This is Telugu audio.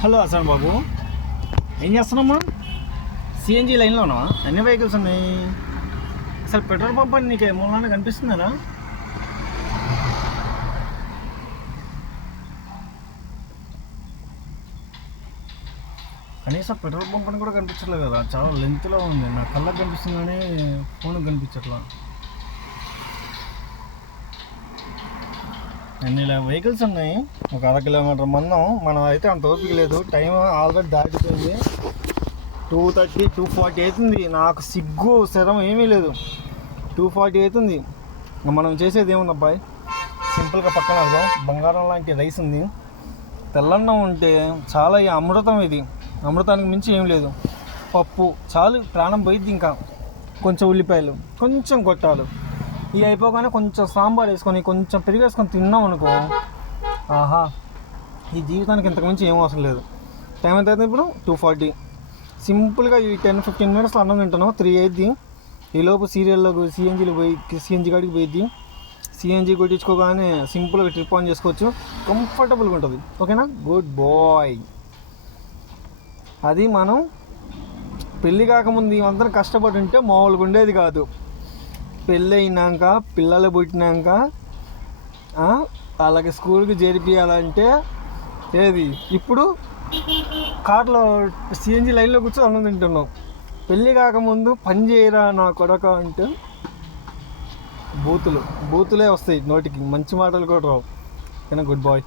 హలో అసలు బాబు, ఏం చేస్తున్నామ్మా? సిఎన్జి లైన్లోనా? అన్ని వెహికల్స్ ఉన్నాయి. అసలు పెట్రోల్ పంప్ అని నీకు ఏమన్నా కనిపిస్తుందా? కనీసం పెట్రోల్ పంప్ అని కూడా కనిపించట్లేదు కదా. చాలా లెంత్లో ఉంది. నా కళ్ళకి కనిపిస్తుంది కానీ ఫోన్కి కనిపించట్లా. అన్ని వెహికల్స్ ఉన్నాయి. ఒక 1/2 కిలోమీటర్ మందం. మనం అయితే అంత ఓపిక లేదు. టైం ఆల్రెడీ దాటిపోయింది. 2:30, 2:40 అవుతుంది. నాకు సిగ్గు శరం ఏమీ లేదు. 2:40 అవుతుంది. మనం చేసేది ఏముంది అబ్బాయి? సింపుల్గా పక్కన బంగారం లాంటి రైస్ ఉంది. తెల్లన్నం ఉంటే చాలా అమృతం. ఇది అమృతానికి మించి ఏం లేదు. పప్పు చాలు, ప్రాణం పోయిద్ది. ఇంకా కొంచెం ఉల్లిపాయలు, కొంచెం గొట్టాలు, ఇవి అయిపోగానే కొంచెం సాంబార్ వేసుకొని కొంచెం పెరుగు వేసుకొని తిన్నాం అనుకో, ఆహా, ఈ జీవితానికి ఇంతకుమించి ఏం అవసరం లేదు. టైం ఎంత అవుతుంది ఇప్పుడు? 2:40. సింపుల్గా ఈ 10-15 మినిట్స్లో అన్నం తింటాను. 3 అయింది. ఈలోపు సీరియల్లోకి సిఎన్జి కాడికి పోయిద్ది. సిఎన్జి కొట్టించుకోగానే సింపుల్గా ట్రిప్ ఆన్ చేసుకోవచ్చు. కంఫర్టబుల్గా ఉంటుంది. ఓకేనా? Good boy. అది మనం పెళ్ళి కాకముందు ఇవంతా కష్టపడి ఉంటే మామూలుగా ఉండేది కాదు. పెళ్ళి అయినాక, పిల్లలు పుట్టినాక వాళ్ళకి స్కూల్కి చేర్పియాలంటే ఏది ఇప్పుడు కార్లో సిఎన్జి లైన్లో కూర్చొని అన్నం తింటున్నాం. పెళ్ళి కాకముందు పని చేయరా నా కొడక అంటే బూతులే వస్తాయి నోటికి, మంచి మాటలు కూడా రావు. ఓకేనా? Good bye.